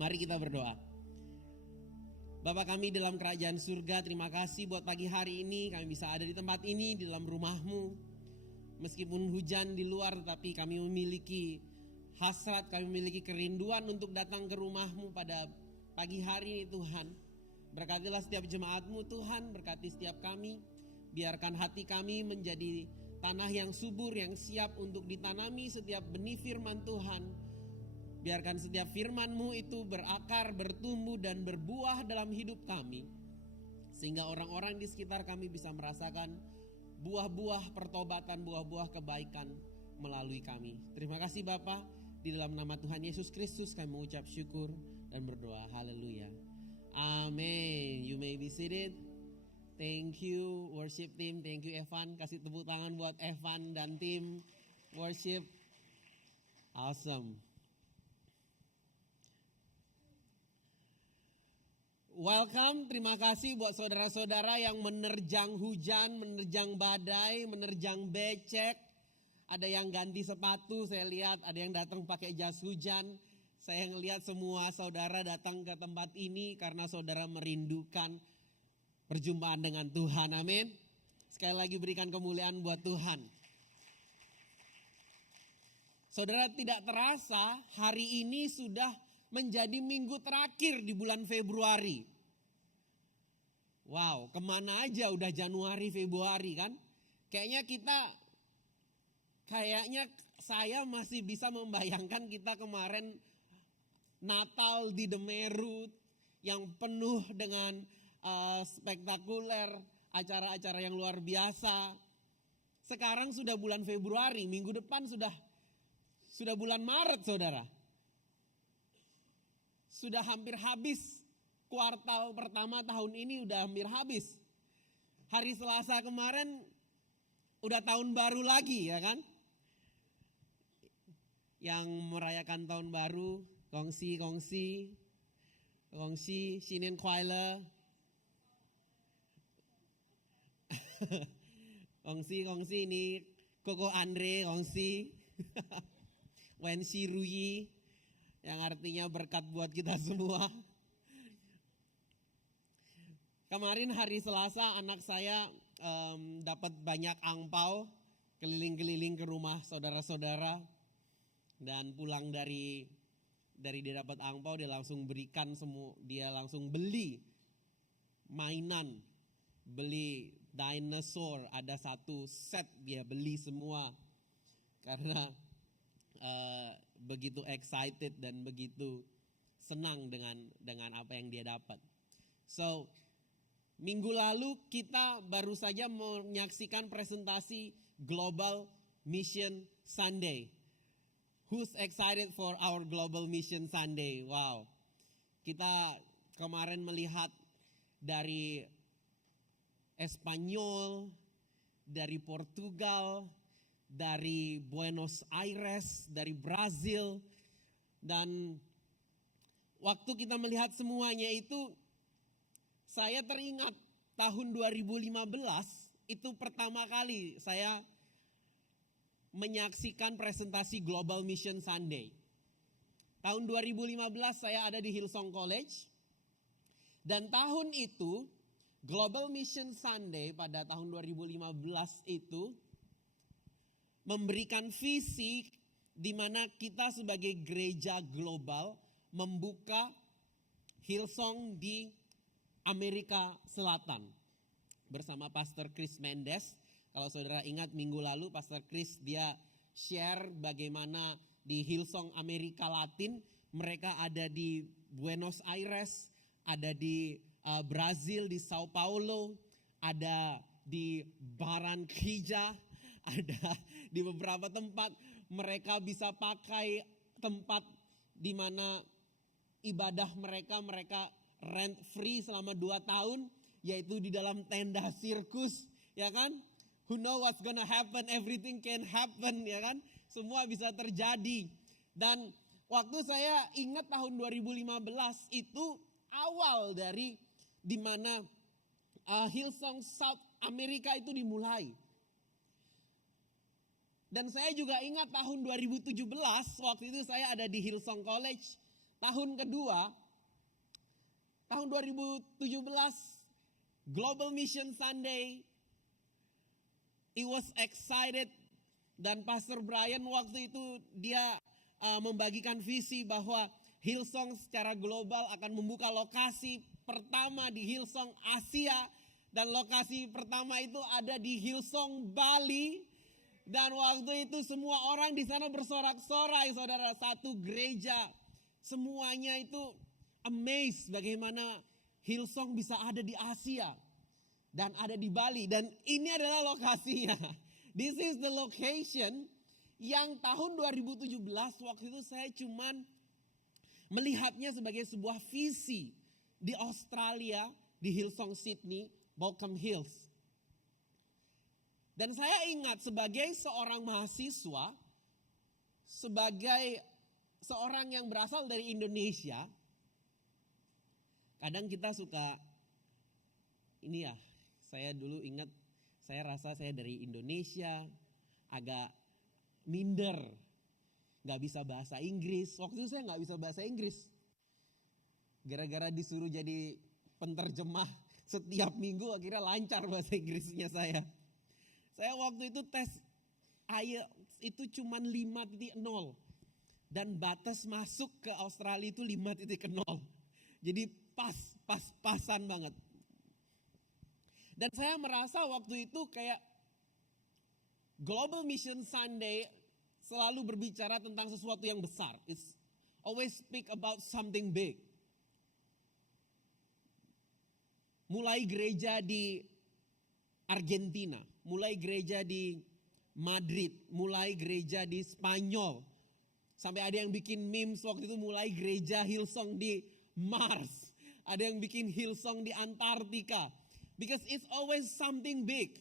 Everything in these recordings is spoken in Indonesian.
Mari kita berdoa. Bapa kami dalam kerajaan surga, terima kasih buat pagi hari ini kami bisa ada di tempat ini, di dalam rumah-Mu. Meskipun hujan di luar, tetapi kami memiliki hasrat, kami memiliki kerinduan untuk datang ke rumah-Mu pada pagi hari ini Tuhan. Berkatilah setiap jemaat-Mu Tuhan, berkati setiap kami. Biarkan hati kami menjadi tanah yang subur, yang siap untuk ditanami setiap benih firman Tuhan. Biarkan setiap firman-Mu itu berakar, bertumbuh dan berbuah dalam hidup kami. Sehingga orang-orang di sekitar kami bisa merasakan buah-buah pertobatan, buah-buah kebaikan melalui kami. Terima kasih Bapa. Di dalam nama Tuhan Yesus Kristus kami mengucap syukur dan berdoa. Haleluya. Amin. You may be seated. Thank you worship team. Thank you Evan. Kasih tepuk tangan buat Evan dan tim worship. Awesome. Welcome, terima kasih buat saudara-saudara yang menerjang hujan, menerjang badai, menerjang becek. Ada yang ganti sepatu, saya lihat ada yang datang pakai jas hujan. Saya ngelihat semua saudara datang ke tempat ini karena saudara merindukan perjumpaan dengan Tuhan, amin. Sekali lagi berikan kemuliaan buat Tuhan. Saudara, tidak terasa hari ini sudah menjadi minggu terakhir di bulan Februari. Wow, kemana aja udah Januari, Februari kan? Kayaknya saya masih bisa membayangkan kita kemarin Natal di Demeru yang penuh dengan spektakuler, acara-acara yang luar biasa. Sekarang sudah bulan Februari, minggu depan sudah bulan Maret saudara. Sudah hampir habis, kuartal pertama tahun ini udah hampir habis. Hari Selasa kemarin udah tahun baru lagi ya kan. Yang merayakan tahun baru, kongsi, Sinin Kuala. kongsi ini, Koko Andre kongsi. Wensi Ruyi. Yang artinya berkat buat kita semua. Kemarin hari Selasa anak saya dapat banyak angpau, keliling-keliling ke rumah saudara-saudara. Dan pulang dari dia dapat angpau, dia langsung berikan semua, dia langsung beli mainan, beli dinosaur, ada satu set dia beli semua. Karena begitu excited dan begitu senang dengan apa yang dia dapat. So, minggu lalu kita baru saja menyaksikan presentasi Global Mission Sunday. Who's excited for our Global Mission Sunday? Wow. Kita kemarin melihat dari Espanyol, dari Portugal, dari Buenos Aires, dari Brazil. Dan waktu kita melihat semuanya itu, saya teringat tahun 2015 itu pertama kali saya menyaksikan presentasi Global Mission Sunday. Tahun 2015 saya ada di Hillsong College. Dan tahun itu Global Mission Sunday pada tahun 2015 itu memberikan visi di mana kita sebagai gereja global membuka Hillsong di Amerika Selatan bersama Pastor Chris Mendes. Kalau saudara ingat minggu lalu Pastor Chris dia share bagaimana di Hillsong Amerika Latin mereka ada di Buenos Aires, ada di Brazil di Sao Paulo, ada di Barranquilla, ada di beberapa tempat. Mereka bisa pakai tempat di mana ibadah mereka rent free selama 2 tahun, yaitu di dalam tenda sirkus, ya kan? Who know what's gonna happen, everything can happen, ya kan? Semua bisa terjadi. Dan waktu saya ingat tahun 2015 itu awal dari di mana Hillsong South America itu dimulai. Dan saya juga ingat tahun 2017 waktu itu saya ada di Hillsong College. tahun kedua, tahun 2017, Global Mission Sunday, it was excited. Dan Pastor Brian waktu itu dia membagikan visi bahwa Hillsong secara global akan membuka lokasi pertama di Hillsong Asia. Dan lokasi pertama itu ada di Hillsong Bali. Dan waktu itu semua orang di sana bersorak-sorai, saudara, satu gereja. Semuanya itu amazed bagaimana Hillsong bisa ada di Asia dan ada di Bali. Dan ini adalah lokasinya. This is the location yang tahun 2017 waktu itu saya cuman melihatnya sebagai sebuah visi di Australia, di Hillsong Sydney, Baulkham Hills. Dan saya ingat sebagai seorang mahasiswa, sebagai seorang yang berasal dari Indonesia, kadang kita suka, ini ya, saya dulu ingat, saya rasa saya dari Indonesia, agak minder, gak bisa bahasa Inggris. Waktu itu saya gak bisa bahasa Inggris. Gara-gara disuruh jadi penterjemah setiap minggu, akhirnya lancar bahasa Inggrisnya saya. Saya waktu itu tes IELTS itu cuma 5.0. Dan batas masuk ke Australia itu 5.0. Jadi pas-pasan banget. Dan saya merasa waktu itu kayak Global Mission Sunday selalu berbicara tentang sesuatu yang besar. It's always speak about something big. Mulai gereja di Argentina, mulai gereja di Madrid, mulai gereja di Spanyol. Sampai ada yang bikin memes waktu itu mulai gereja Hillsong di Mars. Ada yang bikin Hillsong di Antartika. Because it's always something big.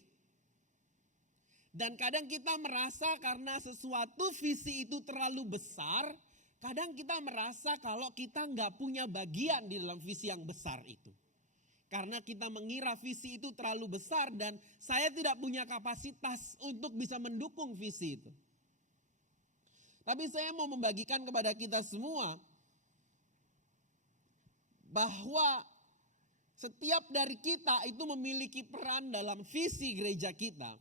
Dan kadang kita merasa karena sesuatu visi itu terlalu besar, kadang kita merasa kalau kita nggak punya bagian di dalam visi yang besar itu. Karena kita mengira visi itu terlalu besar dan saya tidak punya kapasitas untuk bisa mendukung visi itu. Tapi saya mau membagikan kepada kita semua bahwa setiap dari kita itu memiliki peran dalam visi gereja kita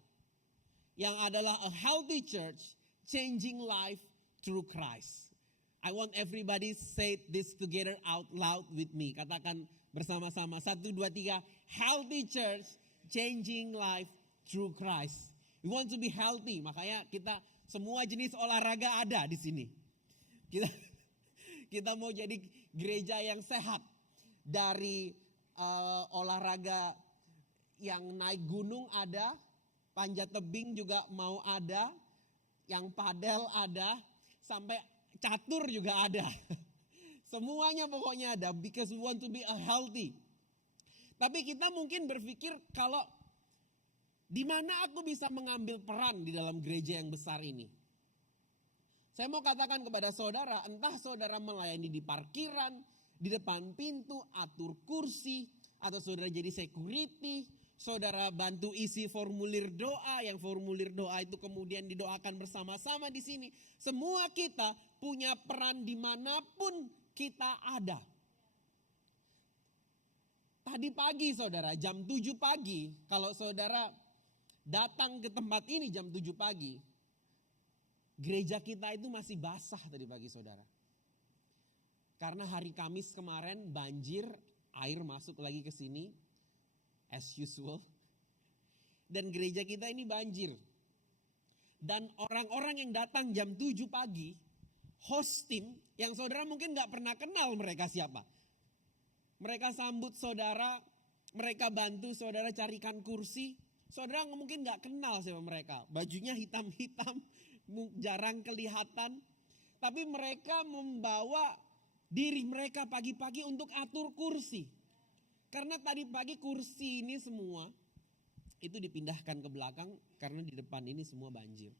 yang adalah a healthy church changing life through Christ. I want everybody say this together out loud with me. Katakan bersama-sama 1, 2, 3. Healthy church changing life through Christ. We want to be healthy, makanya kita semua jenis olahraga ada di sini. Kita mau jadi gereja yang sehat. Dari olahraga yang naik gunung ada, panjat tebing juga mau ada, yang padel ada, sampai catur juga ada. Semuanya pokoknya ada, because we want to be a healthy. Tapi kita mungkin berpikir kalau di mana aku bisa mengambil peran di dalam gereja yang besar ini. Saya mau katakan kepada saudara, entah saudara melayani di parkiran, di depan pintu, atur kursi, atau saudara jadi security, saudara bantu isi formulir doa, yang formulir doa itu kemudian didoakan bersama-sama di sini. Semua kita punya peran dimanapun kita ada. Tadi pagi saudara, jam 7 pagi, kalau saudara datang ke tempat ini jam 7 pagi, gereja kita itu masih basah tadi pagi saudara. Karena hari Kamis kemarin banjir, air masuk lagi ke sini, as usual. Dan gereja kita ini banjir. Dan orang-orang yang datang jam 7 pagi, host team, yang saudara mungkin gak pernah kenal mereka siapa. Mereka sambut saudara, mereka bantu saudara carikan kursi. Saudara mungkin gak kenal sama mereka. Bajunya hitam-hitam, jarang kelihatan. Tapi mereka membawa diri mereka pagi-pagi untuk atur kursi. Karena tadi pagi kursi ini semua itu dipindahkan ke belakang karena di depan ini semua banjir.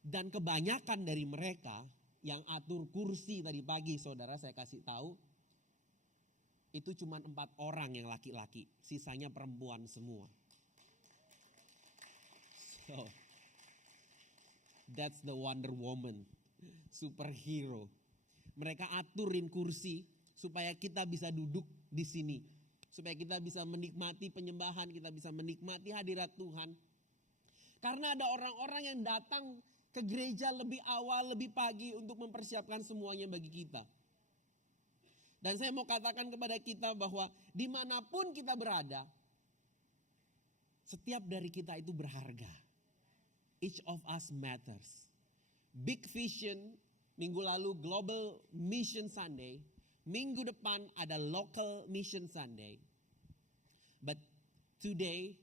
Dan kebanyakan dari mereka yang atur kursi tadi pagi, saudara saya kasih tahu, itu cuma 4 orang yang laki-laki, sisanya perempuan semua. So, that's the Wonder Woman, superhero. Mereka aturin kursi supaya kita bisa duduk di sini. Supaya kita bisa menikmati penyembahan, kita bisa menikmati hadirat Tuhan. Karena ada orang-orang yang datang ke gereja lebih awal, lebih pagi untuk mempersiapkan semuanya bagi kita. Dan saya mau katakan kepada kita bahwa dimanapun kita berada, setiap dari kita itu berharga. Each of us matters. Big Vision, minggu lalu Global Mission Sunday. Minggu depan ada Local Mission Sunday. But today,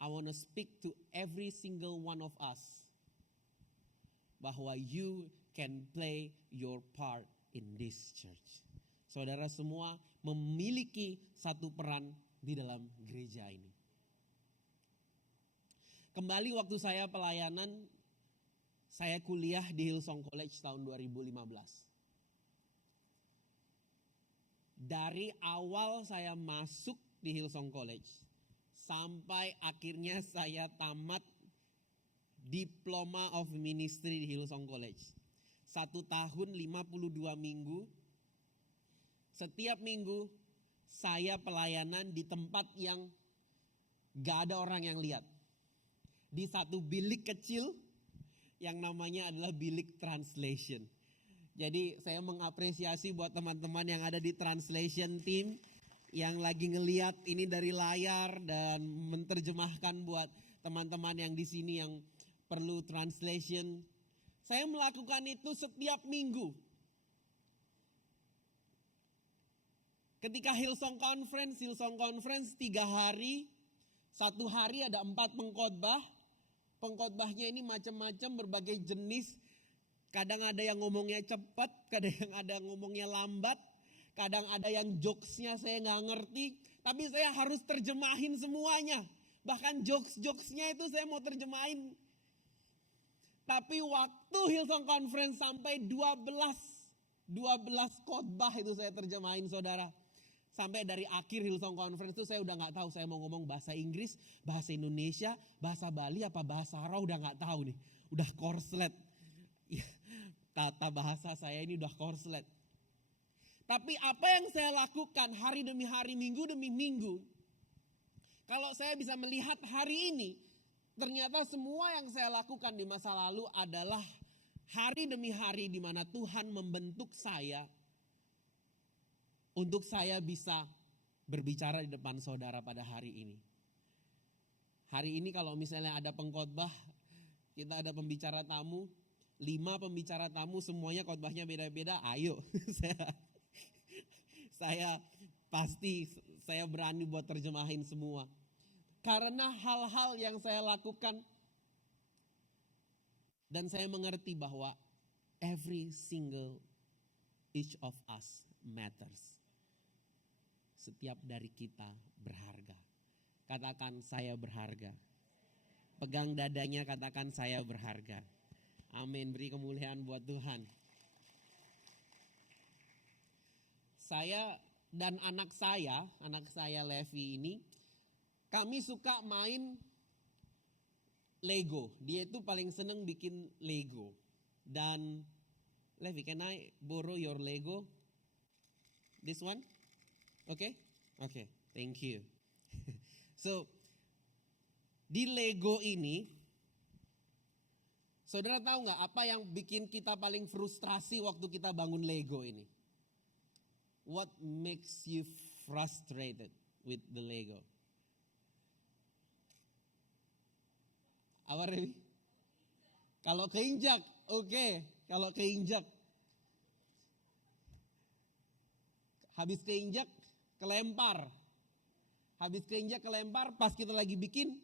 I want to speak to every single one of us. Bahwa you can play your part in this church. Saudara semua memiliki satu peran di dalam gereja ini. Kembali waktu saya pelayanan, saya kuliah di Hillsong College tahun 2015. Dari awal saya masuk di Hillsong College, sampai akhirnya saya tamat Diploma of Ministry di Hillsong College. 1 tahun 52 minggu. Setiap minggu saya pelayanan di tempat yang gak ada orang yang lihat. Di satu bilik kecil yang namanya adalah bilik translation. Jadi saya mengapresiasi buat teman-teman yang ada di translation team yang lagi ngeliat ini dari layar dan menerjemahkan buat teman-teman yang di sini yang perlu translation. Saya melakukan itu setiap minggu. Ketika Hillsong Conference 3 hari, 1 hari ada 4 pengkhotbah. Pengkhotbahnya ini macam-macam, berbagai jenis. Kadang ada yang ngomongnya cepat, kadang yang ada ngomongnya lambat, kadang ada yang jokesnya saya nggak ngerti. Tapi saya harus terjemahin semuanya. Bahkan jokes-jokesnya itu saya mau terjemahin. Tapi waktu Hillsong Conference sampai 12 khotbah itu saya terjemahin, saudara. Sampai dari akhir Hillsong Conference itu saya udah gak tahu saya mau ngomong bahasa Inggris, bahasa Indonesia, bahasa Bali apa bahasa Arab, udah gak tahu nih. Udah korslet. Kata bahasa saya ini udah korslet. Tapi apa yang saya lakukan hari demi hari, minggu demi minggu. Kalau saya bisa melihat hari ini, ternyata semua yang saya lakukan di masa lalu adalah hari demi hari di mana Tuhan membentuk saya untuk saya bisa berbicara di depan saudara pada hari ini. Hari ini kalau misalnya ada pengkhotbah, kita ada pembicara tamu, 5 pembicara tamu semuanya khotbahnya beda-beda, ayo. saya pasti saya berani buat terjemahin semua. Karena hal-hal yang saya lakukan dan saya mengerti bahwa every single each of us matters. Setiap dari kita berharga. Katakan saya berharga. Pegang dadanya, katakan saya berharga. Amin, beri kemuliaan buat Tuhan. Saya dan anak saya Levi ini, kami suka main Lego. Dia itu paling seneng bikin Lego. Dan Levi, can I borrow your Lego? This one? Okay? Okay, thank you. So, di Lego ini, saudara tahu gak apa yang bikin kita paling frustrasi waktu kita bangun Lego ini? What makes you frustrated with the Lego? Apa Revi? Kalau keinjak, oke. Kalau keinjak. Habis keinjak, kelempar. Habis keinjak kelempar, pas kita lagi bikin,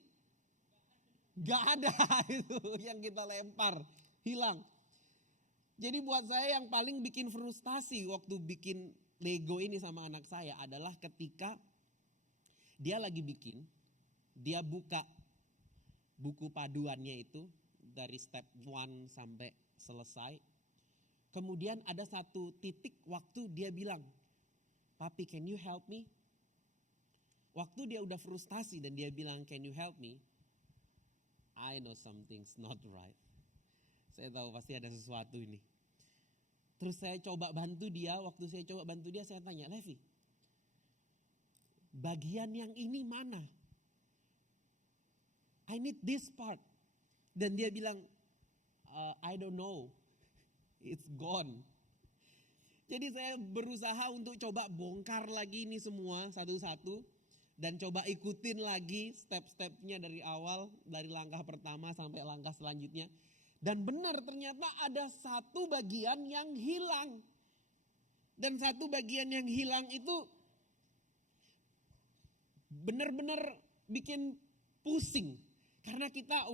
gak ada itu yang kita lempar, hilang. Jadi buat saya yang paling bikin frustasi waktu bikin Lego ini sama anak saya adalah ketika dia lagi bikin, dia buka buku paduannya itu dari step 1 sampai selesai. Kemudian ada satu titik waktu dia bilang, "Papi, can you help me?" Waktu dia udah frustasi dan dia bilang, "Can you help me?" I know something's not right. Saya tahu pasti ada sesuatu ini. Terus saya coba bantu dia, waktu saya coba bantu dia saya tanya, Levi, bagian yang ini mana? I need this part. Dan dia bilang, I don't know, it's gone. Jadi saya berusaha untuk coba bongkar lagi ini semua satu-satu. Dan coba ikutin lagi step-stepnya dari awal, dari langkah pertama sampai langkah selanjutnya. Dan benar ternyata ada satu bagian yang hilang. Dan satu bagian yang hilang itu benar-benar bikin pusing. Karena kita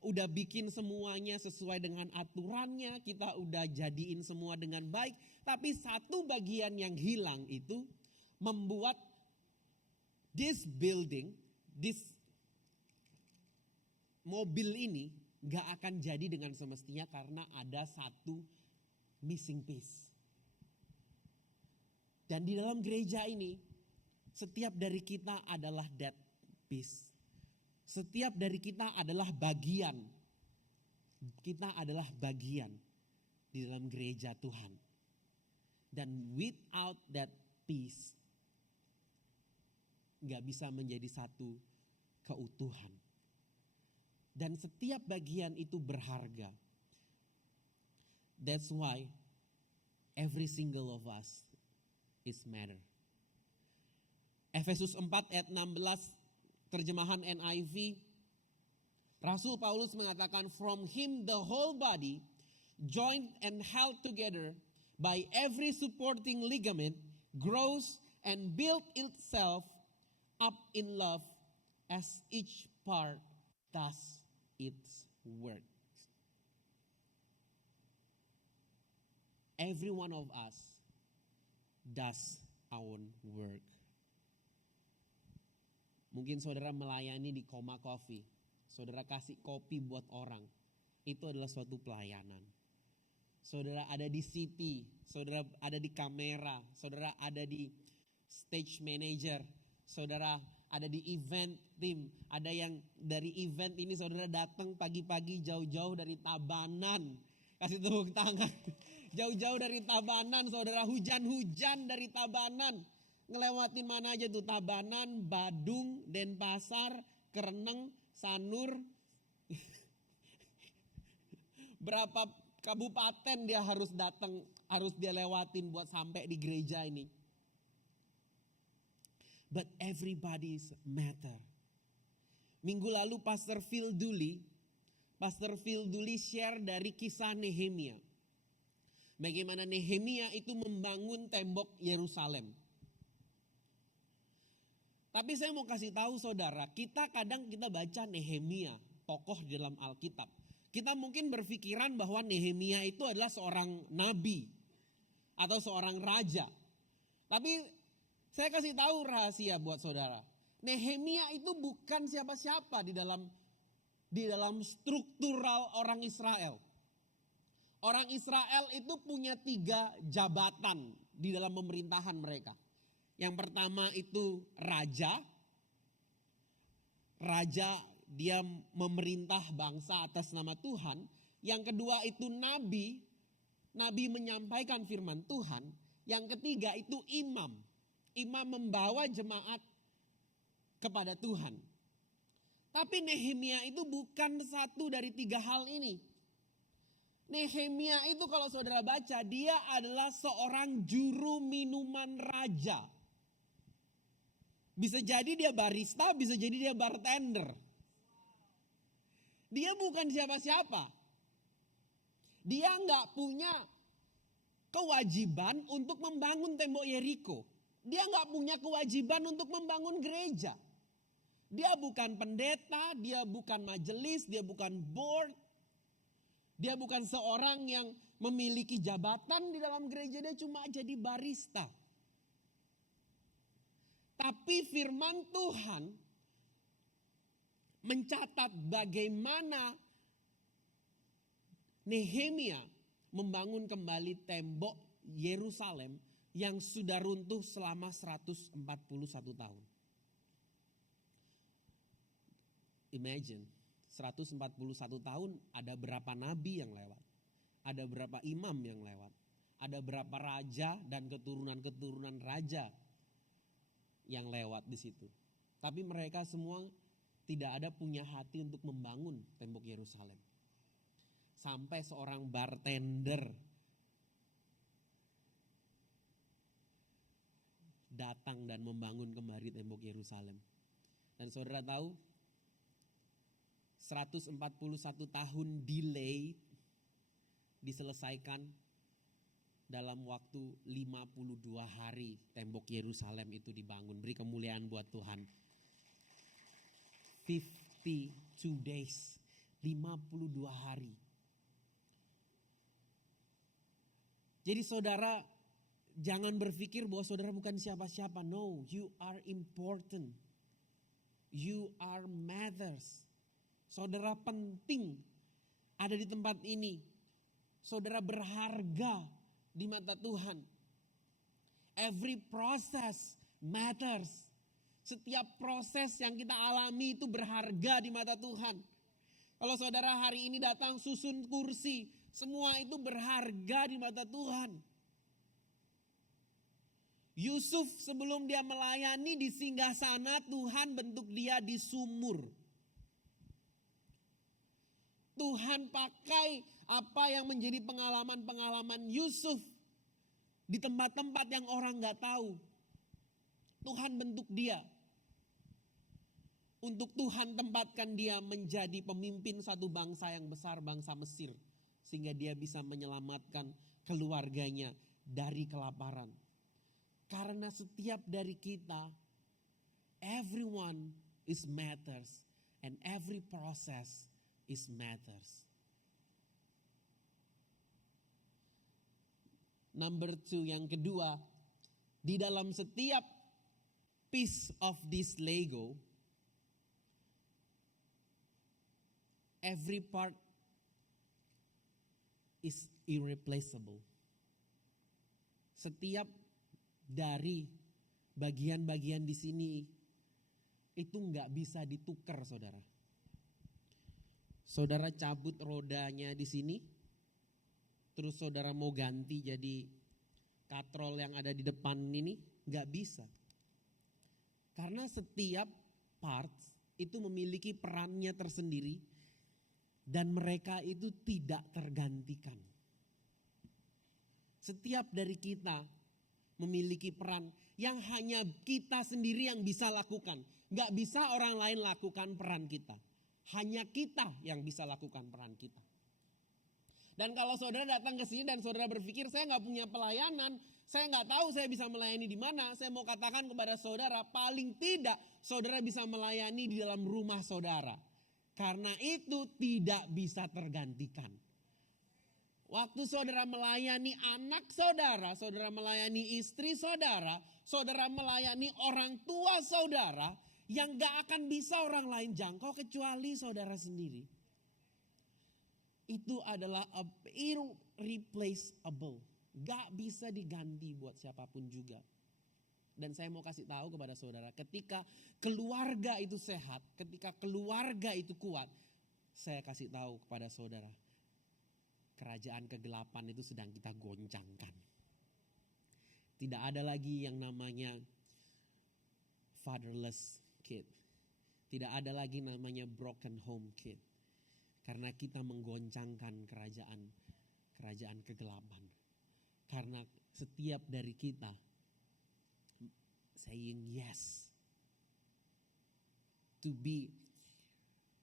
udah bikin semuanya sesuai dengan aturannya, kita udah jadiin semua dengan baik. Tapi satu bagian yang hilang itu membuat this building, this mobil ini gak akan jadi dengan semestinya karena ada satu missing piece. Dan di dalam gereja ini, setiap dari kita adalah that piece. Setiap dari kita adalah bagian. Kita adalah bagian di dalam gereja Tuhan. Dan without that piece, gak bisa menjadi satu keutuhan. Dan setiap bagian itu berharga. That's why every single of us is matter. Efesus 4 ayat 16 terjemahan NIV. Rasul Paulus mengatakan, from him the whole body joined and held together by every supporting ligament grows and built itself up in love as each part does its work. Every one of us does our own work. Mungkin saudara melayani di Koma Coffee, saudara kasih kopi buat orang, itu adalah suatu pelayanan. Saudara ada di CP, saudara ada di kamera, saudara ada di stage manager, saudara ada di event team. Ada yang dari event ini saudara datang pagi-pagi jauh-jauh dari Tabanan. Kasih tepuk tangan. Jauh-jauh dari Tabanan, saudara, hujan-hujan dari Tabanan. Ngelewatin mana aja tuh, Tabanan, Badung, Denpasar, Kereneng, Sanur. Berapa kabupaten dia harus datang, harus dia lewatin buat sampai di gereja ini. But everybody's matter. Minggu lalu Pastor Phil Dooley share dari kisah Nehemia. Bagaimana Nehemia itu membangun tembok Yerusalem. Tapi saya mau kasih tahu saudara, kita baca Nehemia, tokoh di dalam Alkitab. Kita mungkin berpikiran bahwa Nehemia itu adalah seorang nabi atau seorang raja. Tapi saya kasih tahu rahasia buat saudara. Nehemia itu bukan siapa-siapa di dalam struktural orang Israel. Orang Israel itu punya 3 jabatan di dalam pemerintahan mereka. Yang pertama itu raja. Raja dia memerintah bangsa atas nama Tuhan. Yang kedua itu nabi. Nabi menyampaikan firman Tuhan. Yang ketiga itu imam. Imam membawa jemaat kepada Tuhan. Tapi Nehemia itu bukan satu dari 3 hal ini. Nehemia itu kalau saudara baca, dia adalah seorang juru minuman raja. Bisa jadi dia barista, bisa jadi dia bartender. Dia bukan siapa-siapa. Dia nggak punya kewajiban untuk membangun tembok Yeriko. Dia nggak punya kewajiban untuk membangun gereja. Dia bukan pendeta, dia bukan majelis, dia bukan board. Dia bukan seorang yang memiliki jabatan di dalam gereja, dia cuma jadi barista. Tapi firman Tuhan mencatat bagaimana Nehemia membangun kembali tembok Yerusalem yang sudah runtuh selama 141 tahun. Imagine, 141 tahun ada berapa nabi yang lewat? Ada berapa imam yang lewat? Ada berapa raja dan keturunan-keturunan raja yang lewat di situ. Tapi mereka semua tidak ada punya hati untuk membangun tembok Yerusalem. Sampai seorang bartender datang dan membangun kembali tembok Yerusalem. Dan saudara tahu, 141 tahun delay diselesaikan dalam waktu 52 hari tembok Yerusalem itu dibangun. Beri kemuliaan buat Tuhan. 52 days, 52 hari. Jadi saudara, jangan berpikir bahwa saudara bukan siapa-siapa. No, you are important. You are matters. Saudara penting ada di tempat ini. Saudara berharga di mata Tuhan. Every process matters. Setiap proses yang kita alami itu berharga di mata Tuhan. Kalau saudara hari ini datang susun kursi, semua itu berharga di mata Tuhan. Yusuf sebelum dia melayani di singgasana, Tuhan bentuk dia di sumur. Tuhan pakai apa yang menjadi pengalaman-pengalaman Yusuf di tempat-tempat yang orang gak tahu. Tuhan bentuk dia. Untuk Tuhan tempatkan dia menjadi pemimpin satu bangsa yang besar, bangsa Mesir. Sehingga dia bisa menyelamatkan keluarganya dari kelaparan. Karena setiap dari kita, everyone is matters. And every process is matters. Number 2, yang kedua, di dalam setiap piece of this Lego, every part is irreplaceable. Setiap dari bagian-bagian di sini itu nggak bisa ditukar, saudara. Saudara cabut rodanya di sini, terus saudara mau ganti jadi katrol yang ada di depan ini, nggak bisa. Karena setiap parts itu memiliki perannya tersendiri dan mereka itu tidak tergantikan. Setiap dari kita memiliki peran yang hanya kita sendiri yang bisa lakukan. Gak bisa orang lain lakukan peran kita. Hanya kita yang bisa lakukan peran kita. Dan kalau saudara datang ke sini dan saudara berpikir saya gak punya pelayanan, saya gak tahu saya bisa melayani di mana, saya mau katakan kepada saudara, paling tidak saudara bisa melayani di dalam rumah saudara. Karena itu tidak bisa tergantikan. Waktu saudara melayani anak saudara, saudara melayani istri saudara, saudara melayani orang tua saudara, yang gak akan bisa orang lain jangkau kecuali saudara sendiri. Itu adalah irreplaceable. Gak bisa diganti buat siapapun juga. Dan saya mau kasih tahu kepada saudara, ketika keluarga itu sehat, ketika keluarga itu kuat, saya kasih tahu kepada saudara, kerajaan kegelapan itu sedang kita goncangkan. Tidak ada lagi yang namanya fatherless kid. Tidak ada lagi namanya broken home kid. Karena kita menggoncangkan kerajaan kegelapan. Karena setiap dari kita saying yes to be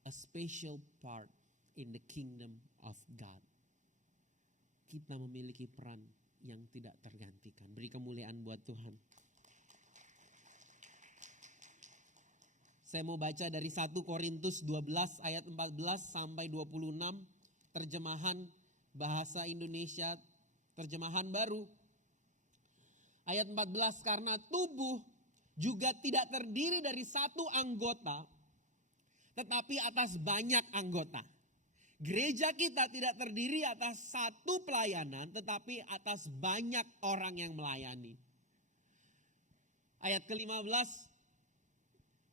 a special part in the kingdom of God. Kita memiliki peran yang tidak tergantikan. Beri kemuliaan buat Tuhan. Saya mau baca dari 1 Korintus 12 ayat 14 sampai 26. Terjemahan bahasa Indonesia, terjemahan baru. Ayat 14, karena tubuh juga tidak terdiri dari satu anggota, tetapi atas banyak anggota. Gereja kita tidak terdiri atas satu pelayanan, tetapi atas banyak orang yang melayani. Ayat ke-15,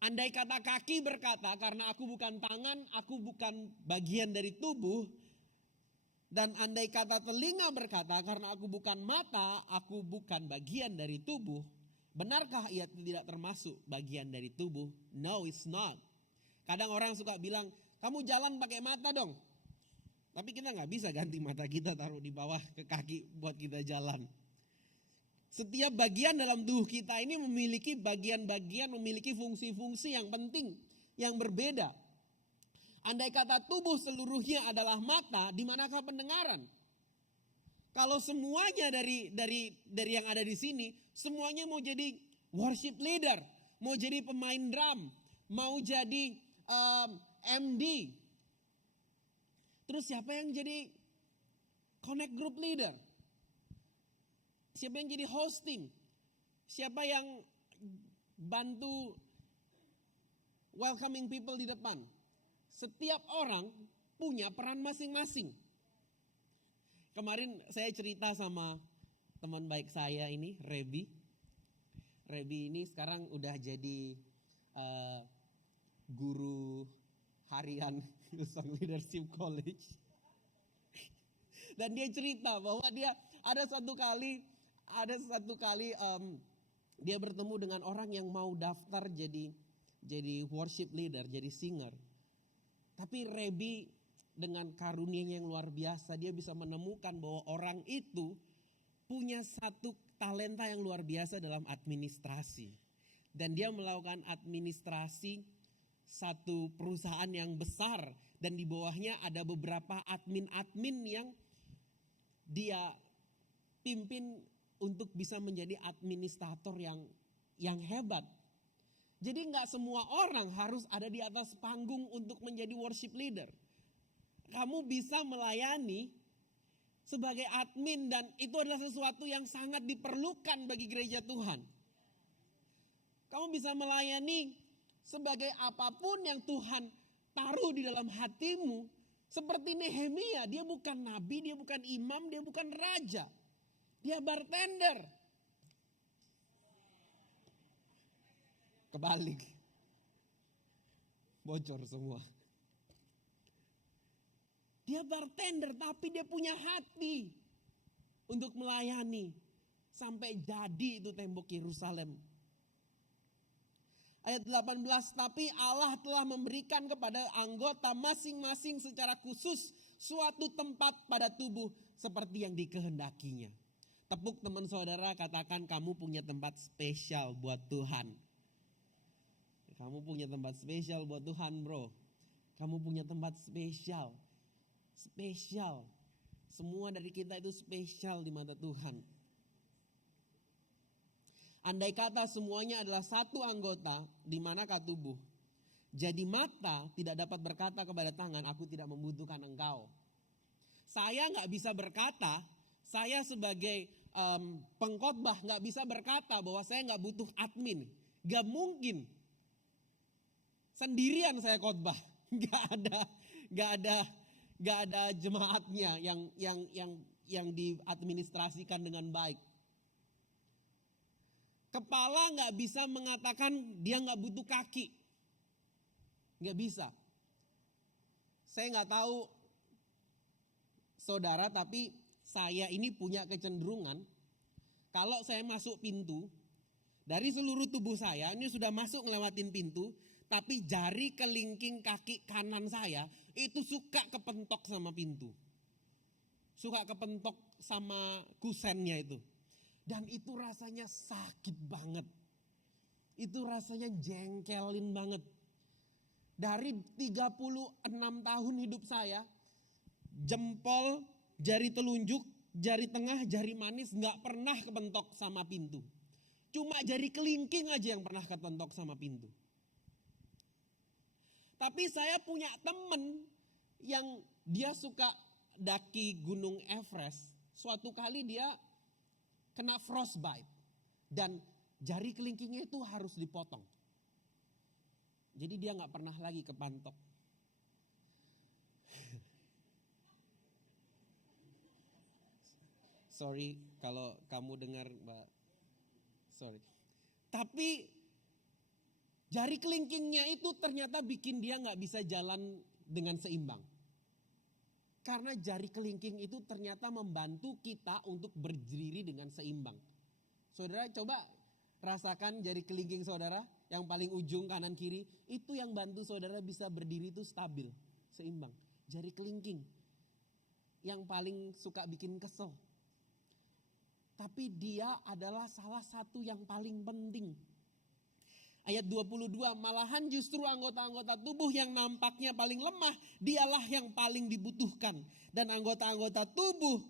andai kata kaki berkata, karena aku bukan tangan, aku bukan bagian dari tubuh, Dan andai kata telinga berkata, karena aku bukan mata, aku bukan bagian dari tubuh. Benarkah ia tidak termasuk bagian dari tubuh? No, it's not. Kadang orang suka bilang, kamu jalan pakai mata dong. Tapi kita nggak bisa ganti mata kita taruh di bawah ke kaki buat kita jalan. Setiap bagian dalam tubuh kita ini memiliki bagian-bagian, memiliki fungsi-fungsi yang penting, yang berbeda. Andai kata tubuh seluruhnya adalah mata, di manakah pendengaran? Kalau semuanya dari yang ada di sini, semuanya mau jadi worship leader, mau jadi pemain drum, mau jadi MD. Terus siapa yang jadi connect group leader? Siapa yang jadi hosting? Siapa yang bantu welcoming people di depan? Setiap orang punya peran masing-masing. Kemarin saya cerita sama teman baik saya ini, Rebi. Rebi ini sekarang udah jadi guru harian Hillsong Leadership College. Dan dia cerita bahwa dia ada satu kali dia bertemu dengan orang yang mau daftar jadi worship leader, jadi singer. Tapi Rebi dengan karunia-Nya yang luar biasa, dia bisa menemukan bahwa orang itu punya satu talenta yang luar biasa dalam administrasi. Dan dia melakukan administrasi satu perusahaan yang besar, dan di bawahnya ada beberapa admin-admin yang dia pimpin untuk bisa menjadi administrator yang hebat. Jadi nggak semua orang harus ada di atas panggung untuk menjadi worship leader. Kamu bisa melayani sebagai admin, dan itu adalah sesuatu yang sangat diperlukan bagi gereja Tuhan. Kamu bisa melayani sebagai apapun yang Tuhan taruh di dalam hatimu. Seperti Nehemia, dia bukan nabi, dia bukan imam, dia bukan raja. Dia bartender. Kebalik. Bocor semua. Dia bartender tapi dia punya hati untuk melayani. Sampai jadi itu tembok Yerusalem. Ayat 18, tapi Allah telah memberikan kepada anggota masing-masing secara khusus suatu tempat pada tubuh seperti yang dikehendakinya. Tepuk teman saudara, katakan kamu punya tempat spesial buat Tuhan. Kamu punya tempat spesial buat Tuhan, bro. Kamu punya tempat spesial. Spesial. Semua dari kita itu spesial di mata Tuhan. Andai kata semuanya adalah satu anggota, di manakah tubuh? Jadi mata tidak dapat berkata kepada tangan, aku tidak membutuhkan engkau. Saya gak bisa berkata, saya sebagai pengkhotbah gak bisa berkata bahwa saya gak butuh admin. Gak mungkin. Sendirian saya khotbah. Gak ada jemaatnya yang diadministrasikan dengan baik. Kepala gak bisa mengatakan dia gak butuh kaki. Gak bisa. Saya gak tahu saudara, tapi saya ini punya kecenderungan. Kalau saya masuk pintu, dari seluruh tubuh saya ini sudah masuk ngelewatin pintu, tapi jari kelingking kaki kanan saya itu suka kepentok sama pintu. Suka kepentok sama kusennya itu. Dan itu rasanya sakit banget. Itu rasanya jengkelin banget. Dari 36 tahun hidup saya, jempol, jari telunjuk, jari tengah, jari manis gak pernah kepentok sama pintu. Cuma jari kelingking aja yang pernah kepentok sama pintu. Tapi saya punya temen yang dia suka daki Gunung Everest. Suatu kali dia kena frostbite dan jari kelingkingnya itu harus dipotong. Jadi dia gak pernah lagi kepantok. Sorry kalau kamu dengar, Mbak. Sorry. Tapi jari kelingkingnya itu ternyata bikin dia gak bisa jalan dengan seimbang. Karena jari kelingking itu ternyata membantu kita untuk berdiri dengan seimbang. Saudara coba rasakan jari kelingking saudara yang paling ujung kanan kiri. Itu yang bantu saudara bisa berdiri itu stabil, seimbang. Jari kelingking yang paling suka bikin kesel. Tapi dia adalah salah satu yang paling penting. Ayat 22, malahan justru anggota-anggota tubuh yang nampaknya paling lemah, dialah yang paling dibutuhkan. Dan anggota-anggota tubuh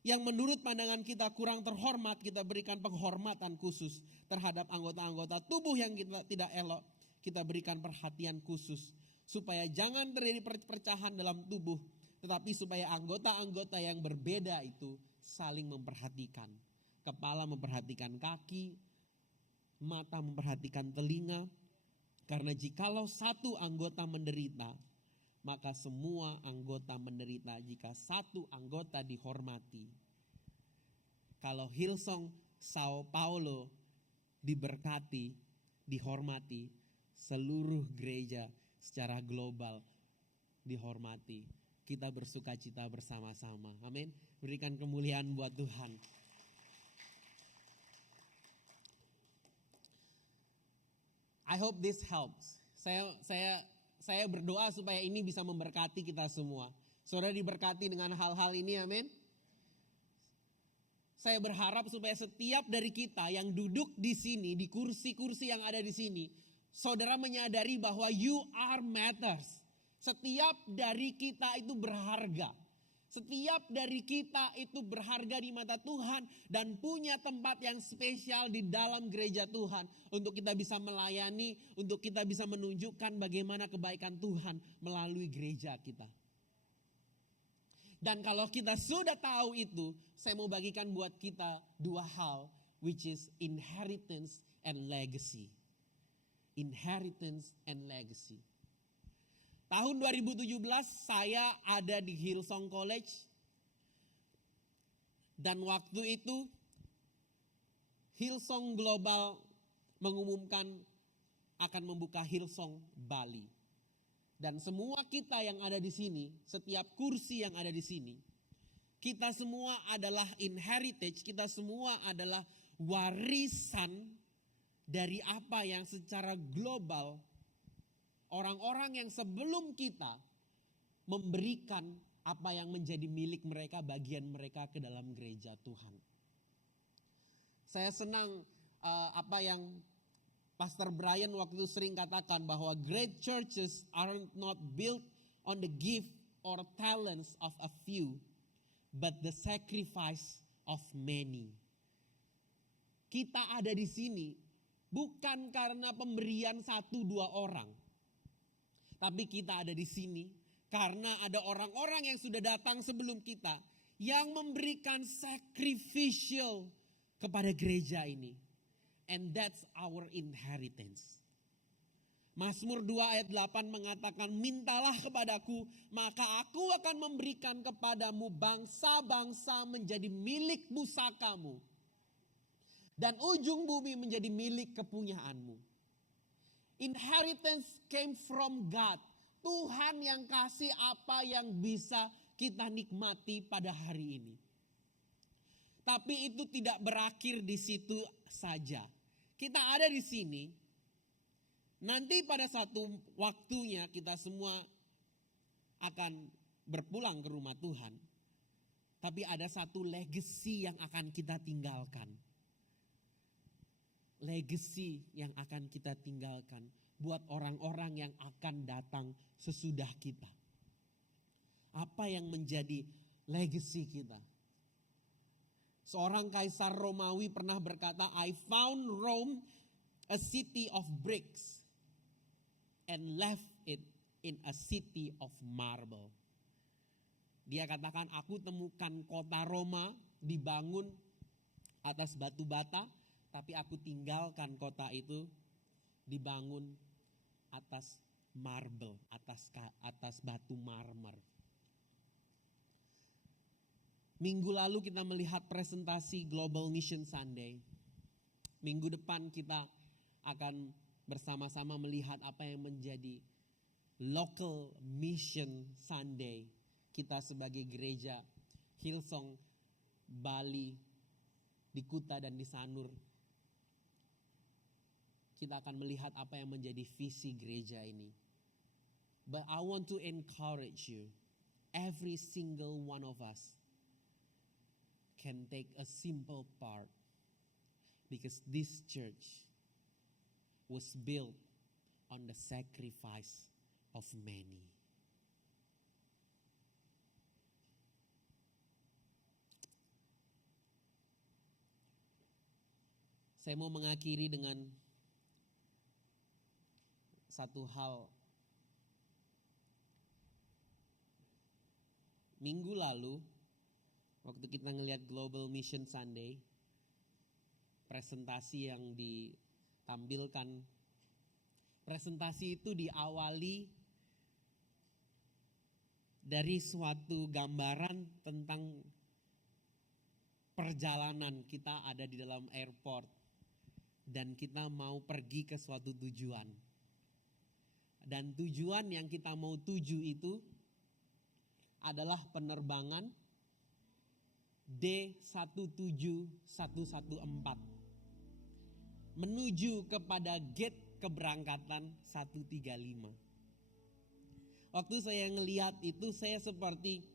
yang menurut pandangan kita kurang terhormat, kita berikan penghormatan khusus. Terhadap anggota-anggota tubuh yang kita tidak elok, kita berikan perhatian khusus. Supaya jangan terjadi perpecahan dalam tubuh, tetapi supaya anggota-anggota yang berbeda itu saling memperhatikan. Kepala memperhatikan kaki, mata memperhatikan telinga, karena jikalau satu anggota menderita, maka semua anggota menderita. Jika satu anggota dihormati, kalau Hillsong Sao Paulo diberkati, dihormati, seluruh gereja secara global dihormati. Kita bersuka cita bersama-sama. Amin. Berikan kemuliaan buat Tuhan. I hope this helps. Saya berdoa supaya ini bisa memberkati kita semua. Saudara diberkati dengan hal-hal ini, amin. Saya berharap supaya setiap dari kita yang duduk di sini, di kursi-kursi yang ada di sini, saudara menyadari bahwa you are matters. Setiap dari kita itu berharga. Setiap dari kita itu berharga di mata Tuhan dan punya tempat yang spesial di dalam gereja Tuhan. Untuk kita bisa melayani, untuk kita bisa menunjukkan bagaimana kebaikan Tuhan melalui gereja kita. Dan kalau kita sudah tahu itu, saya mau bagikan buat kita dua hal, which is inheritance and legacy. Inheritance and legacy. Tahun 2017 saya ada di Hillsong College. Dan waktu itu Hillsong Global mengumumkan akan membuka Hillsong Bali. Dan semua kita yang ada di sini, setiap kursi yang ada di sini, kita semua adalah inheritance, kita semua adalah warisan dari apa yang secara global orang-orang yang sebelum kita memberikan apa yang menjadi milik mereka, bagian mereka ke dalam gereja Tuhan. Saya senang apa yang Pastor Brian waktu itu sering katakan bahwa great churches are not built on the gift or talents of a few, but the sacrifice of many. Kita ada di sini bukan karena pemberian 1-2 orang. Tapi kita ada di sini karena ada orang-orang yang sudah datang sebelum kita yang memberikan sacrificial kepada gereja ini. And that's our inheritance. Mazmur 2 ayat 8 mengatakan, mintalah kepadaku, maka aku akan memberikan kepadamu bangsa-bangsa menjadi milik pusakamu. Dan ujung bumi menjadi milik kepunyaanmu. Inheritance came from God. Tuhan yang kasih apa yang bisa kita nikmati pada hari ini. Tapi itu tidak berakhir di situ saja. Kita ada di sini. Nanti pada satu waktunya kita semua akan berpulang ke rumah Tuhan. Tapi ada satu legacy yang akan kita tinggalkan. Legacy yang akan kita tinggalkan buat orang-orang yang akan datang sesudah kita. Apa yang menjadi legacy kita? Seorang kaisar Romawi pernah berkata, I found Rome a city of bricks and left it in a city of marble. Dia katakan, aku temukan kota Roma dibangun atas batu bata, tapi aku tinggalkan kota itu dibangun atas marble, atas batu marmer. Minggu lalu kita melihat presentasi Global Mission Sunday. Minggu depan kita akan bersama-sama melihat apa yang menjadi Local Mission Sunday kita sebagai gereja Hillsong Bali di Kuta dan di Sanur, kita akan melihat apa yang menjadi visi gereja ini. But I want to encourage you, every single one of us can take a simple part, because this church was built on the sacrifice of many. Saya mau mengakhiri dengan satu hal. Minggu lalu, waktu kita ngelihat Global Mission Sunday, presentasi yang ditampilkan, presentasi itu diawali dari suatu gambaran tentang perjalanan kita ada di dalam airport dan kita mau pergi ke suatu tujuan. Dan tujuan yang kita mau tuju itu adalah penerbangan D17114 menuju kepada gate keberangkatan 135. Waktu saya ngelihat itu, saya seperti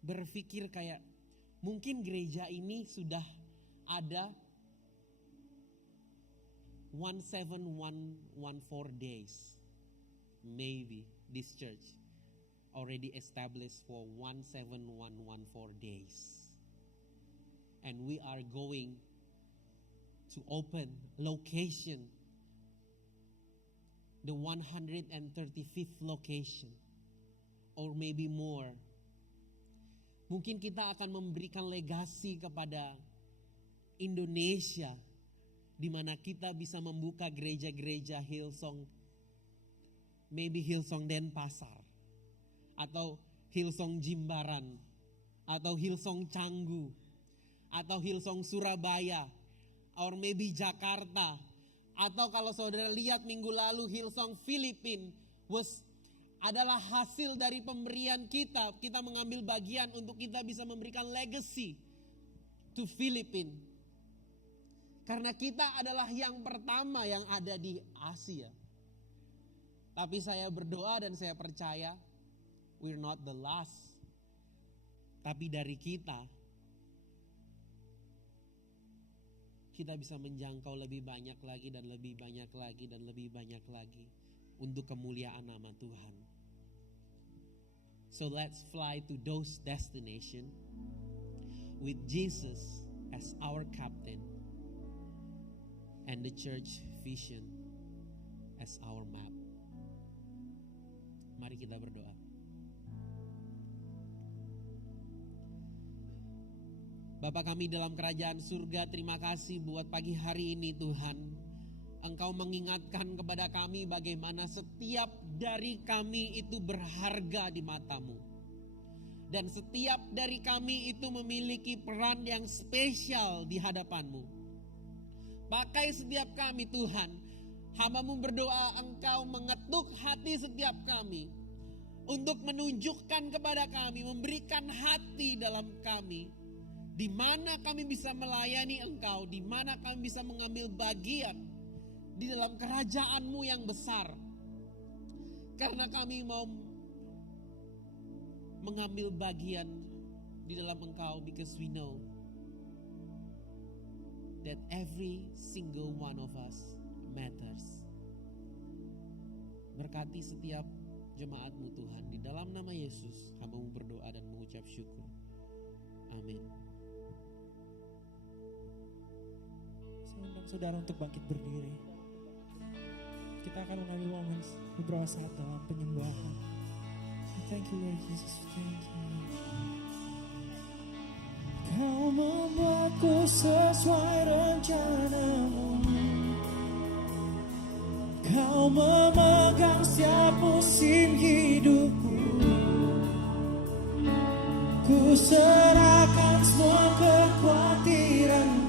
berpikir kayak mungkin gereja ini sudah ada 17114 days. Maybe this church already established for 17114 days. And we are going to open location, the 135th location, or maybe more. Mungkin kita akan memberikan legasi kepada Indonesia, di mana kita bisa membuka gereja-gereja Hillsong, maybe Hillsong Denpasar, atau Hillsong Jimbaran, atau Hillsong Canggu, atau Hillsong Surabaya, or maybe Jakarta, atau kalau saudara lihat minggu lalu Hillsong Filipina adalah hasil dari pemberian kita. Kita mengambil bagian untuk kita bisa memberikan legacy to Filipina. Karena kita adalah yang pertama yang ada di Asia. Tapi saya berdoa dan saya percaya we're not the last. Tapi dari kita bisa menjangkau lebih banyak lagi dan lebih banyak lagi dan lebih banyak lagi untuk kemuliaan nama Tuhan. So let's fly to those destinations with Jesus as our captain and the church vision as our map. Mari kita berdoa. Bapa kami dalam kerajaan surga, terima kasih buat pagi hari ini Tuhan. Engkau mengingatkan kepada kami bagaimana setiap dari kami itu berharga di mata-Mu. Dan setiap dari kami itu memiliki peran yang spesial di hadapan-Mu. Pakai setiap kami Tuhan. Hamba-Mu berdoa Engkau mengetuk hati setiap kami. Untuk menunjukkan kepada kami, memberikan hati dalam kami. Di mana kami bisa melayani Engkau, di mana kami bisa mengambil bagian di dalam kerajaan-Mu yang besar. Karena kami mau mengambil bagian di dalam Engkau, because we know that every single one of us matters. Berkati setiap jemaat-Mu Tuhan, di dalam nama Yesus hamba-Mu berdoa dan mengucap syukur. Amin. Saya undang saudara untuk bangkit berdiri. Kita akan mengambil momen beberapa saat dalam penyembahan. Thank you Lord Jesus, thank you. Kau membuatku sesuai rencana-Mu. Kau memegang setiap musim hidupku. Ku serahkan semua kekhawatiranku.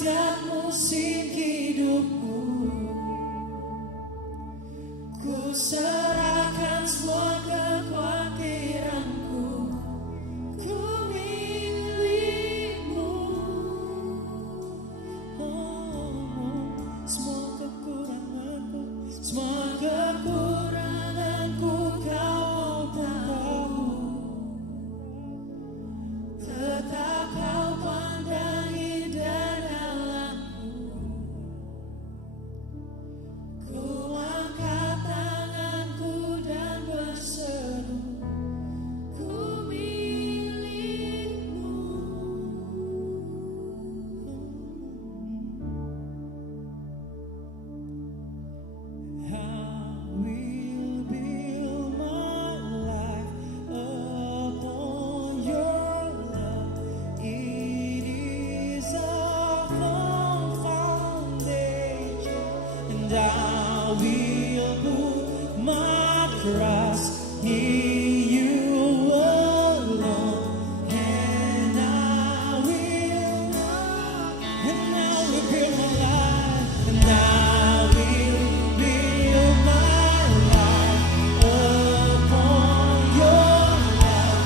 setiap musim hidupku. Ku serahkan semua kekhawatiranku, ku milikmu. Semua kekuranganku, semua kekuranganku kau tahu. Tetap kau pandang indah dalamku. Ku angkat tanganku dan berseru, ku milikmu. I will build my life upon your love. It is a firm foundation, and I will put my trust in you alone. And I will build my life, and I will build my life upon your love.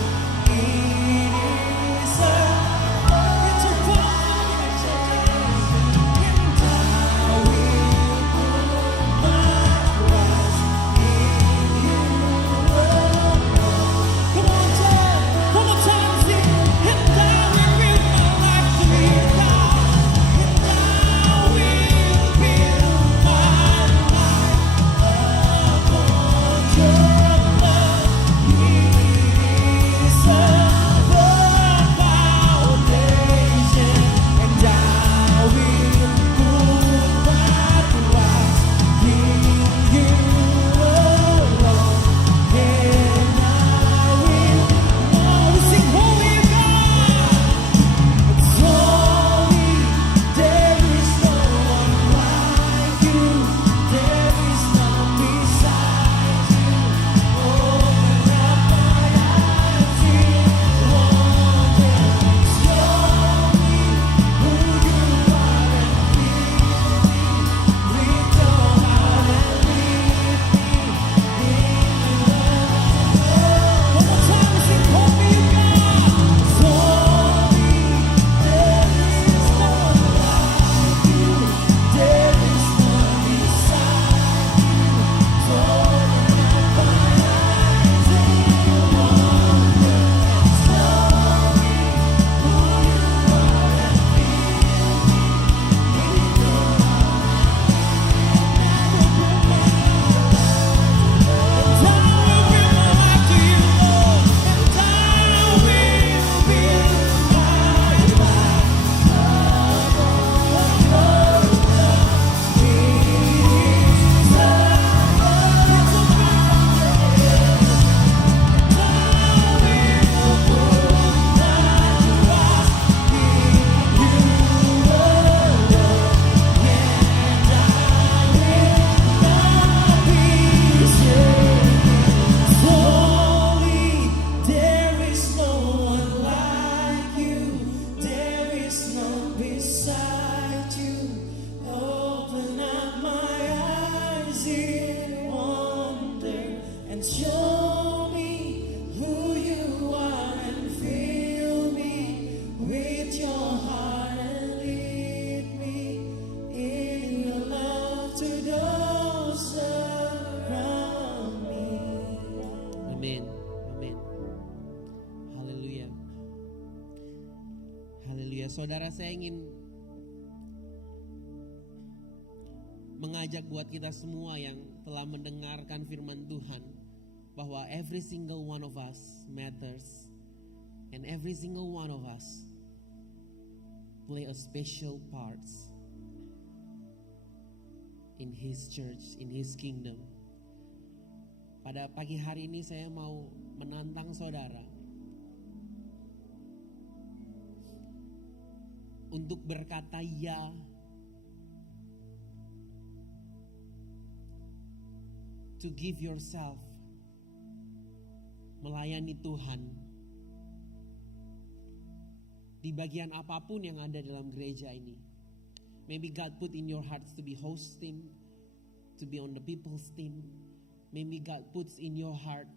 It is a foundation, and I will put my trust in you alone. Come on, Ted, one more time, sing. And I will build my life to you, God. And I will build my life upon your love. It is a firm foundation, and I will put my trust in you alone. And I will sing, holy God. It's holy, there is no one like you. There is none beside you. Open up my eyes in wonder. Show me who you are and fill me with your heart and lead me in love. One more time, sing, holy God. It's holy, there is no one like you. There is none beside you. Open up my eyes in wonder. Show me who you are and fill me with your Holy, there is no one like you. There is none beside you. Open up my eyes in wonder and show me who you are and fill me with your heart and lead me in your love to those around me. Amin. Amin. Haleluya. Haleluya. Saudara, saya ingin mengajak buat kita semua yang telah mendengarkan firman Tuhan bahwa every single one of us matters and every single one of us play a special parts in His church, in His kingdom. Pada pagi hari ini saya mau menantang saudara untuk berkata ya to give yourself, melayani Tuhan di bagian apapun yang ada dalam gereja ini. Maybe God put in your hearts to be host team, to be on the people's team. Maybe God puts in your heart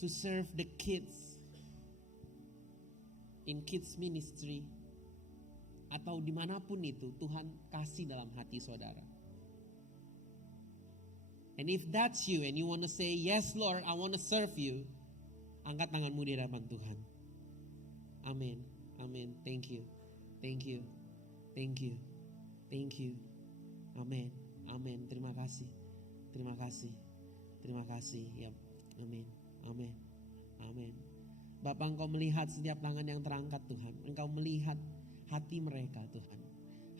to serve the kids in kids ministry. Atau dimanapun itu Tuhan kasih dalam hati saudara. And if that's you and you want to say, yes Lord, I want to serve you, angkat tanganmu di hadapan Tuhan. Amin. Amin. Thank you. Thank you. Thank you. Thank you. Amin. Amin. Terima kasih. Terima kasih. Terima kasih. Ya. Amin. Amin. Amin. Bapak, Engkau melihat setiap tangan yang terangkat Tuhan. Engkau melihat hati mereka Tuhan.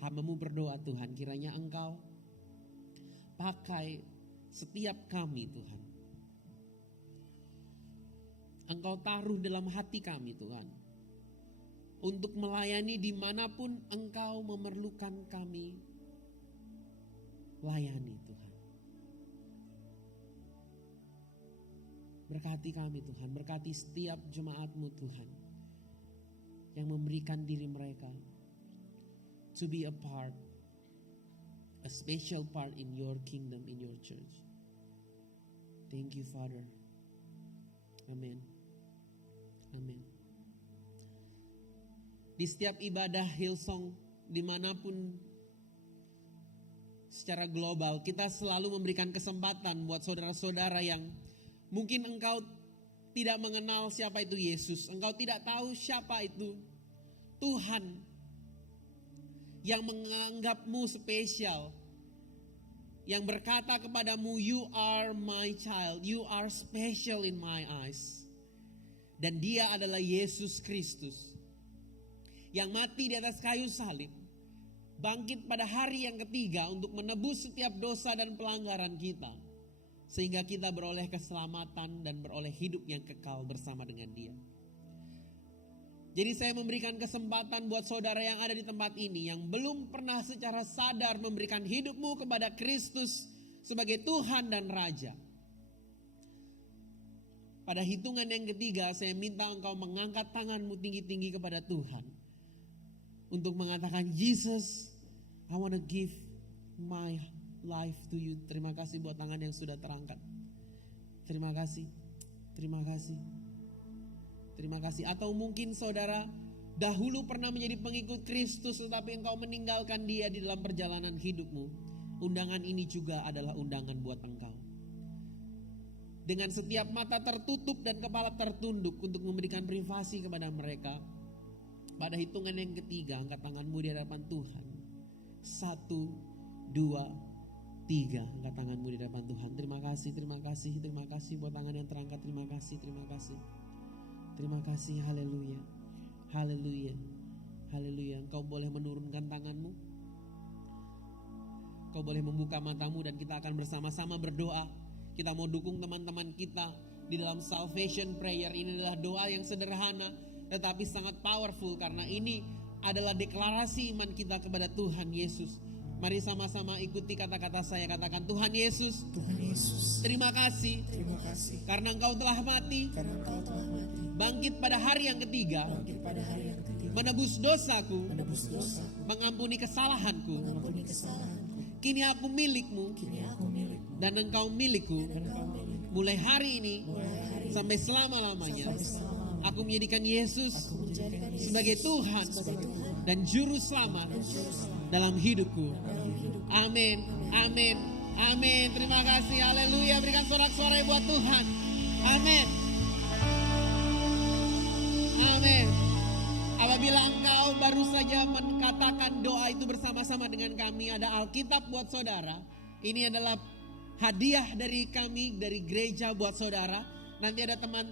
Hamba-Mu berdoa Tuhan, kiranya Engkau pakai setiap kami Tuhan. Engkau taruh dalam hati kami Tuhan, untuk melayani dimanapun Engkau memerlukan kami layani Tuhan. Berkati kami Tuhan, berkati setiap jemaat-Mu Tuhan, yang memberikan diri mereka to be a part, a special part in your kingdom, in your church. Thank you Father. Amin. Amin. Di setiap ibadah Hillsong dimanapun secara global, kita selalu memberikan kesempatan buat saudara-saudara yang mungkin engkau tidak mengenal siapa itu Yesus. Engkau tidak tahu siapa itu Tuhan yang menganggapmu spesial, yang berkata kepadamu, you are my child, you are special in my eyes. Dan dia adalah Yesus Kristus yang mati di atas kayu salib, bangkit pada hari yang ketiga untuk menebus setiap dosa dan pelanggaran kita, sehingga kita beroleh keselamatan dan beroleh hidup yang kekal bersama dengan dia. Jadi saya memberikan kesempatan buat saudara yang ada di tempat ini, yang belum pernah secara sadar memberikan hidupmu kepada Kristus sebagai Tuhan dan Raja. Pada hitungan yang ketiga, saya minta engkau mengangkat tanganmu tinggi-tinggi kepada Tuhan, untuk mengatakan, Jesus, I want to give my life to you. Terima kasih buat tangan yang sudah terangkat. Terima kasih. Terima kasih. Terima kasih. Atau mungkin saudara dahulu pernah menjadi pengikut Kristus, tetapi engkau meninggalkan dia di dalam perjalanan hidupmu. Undangan ini juga adalah undangan buat engkau. Dengan setiap mata tertutup dan kepala tertunduk untuk memberikan privasi kepada mereka, pada hitungan yang ketiga, angkat tanganmu di hadapan Tuhan. 1, 2, 3. Angkat tanganmu di hadapan Tuhan. Terima kasih, terima kasih, terima kasih buat tangan yang terangkat. Terima kasih, terima kasih. Terima kasih, haleluya. Haleluya. Haleluya. Engkau boleh menurunkan tanganmu. Kau boleh membuka matamu dan kita akan bersama-sama berdoa. Kita mau dukung teman-teman kita di dalam salvation prayer. Ini adalah doa yang sederhana tetapi sangat powerful, karena ini adalah deklarasi iman kita kepada Tuhan Yesus. Mari sama-sama ikuti kata-kata saya. Katakan, Tuhan Yesus, Tuhan Yesus, terima kasih karena Engkau telah mati, bangkit pada hari yang ketiga, menebus dosaku, mengampuni kesalahanku. Kini aku milikmu, dan Engkau milikku. Mulai hari ini sampai selama-lamanya, aku menjadikan Yesus sebagai Tuhan dan Juru Selamat dalam hidupku. Amin, amin, amin. Terima kasih, haleluya. Berikan sorak-sorai buat Tuhan. Amin, amin. Apabila engkau baru saja mengatakan doa itu bersama-sama dengan kami, ada Alkitab buat saudara. Ini adalah hadiah dari kami, dari gereja buat saudara. Nanti ada teman-teman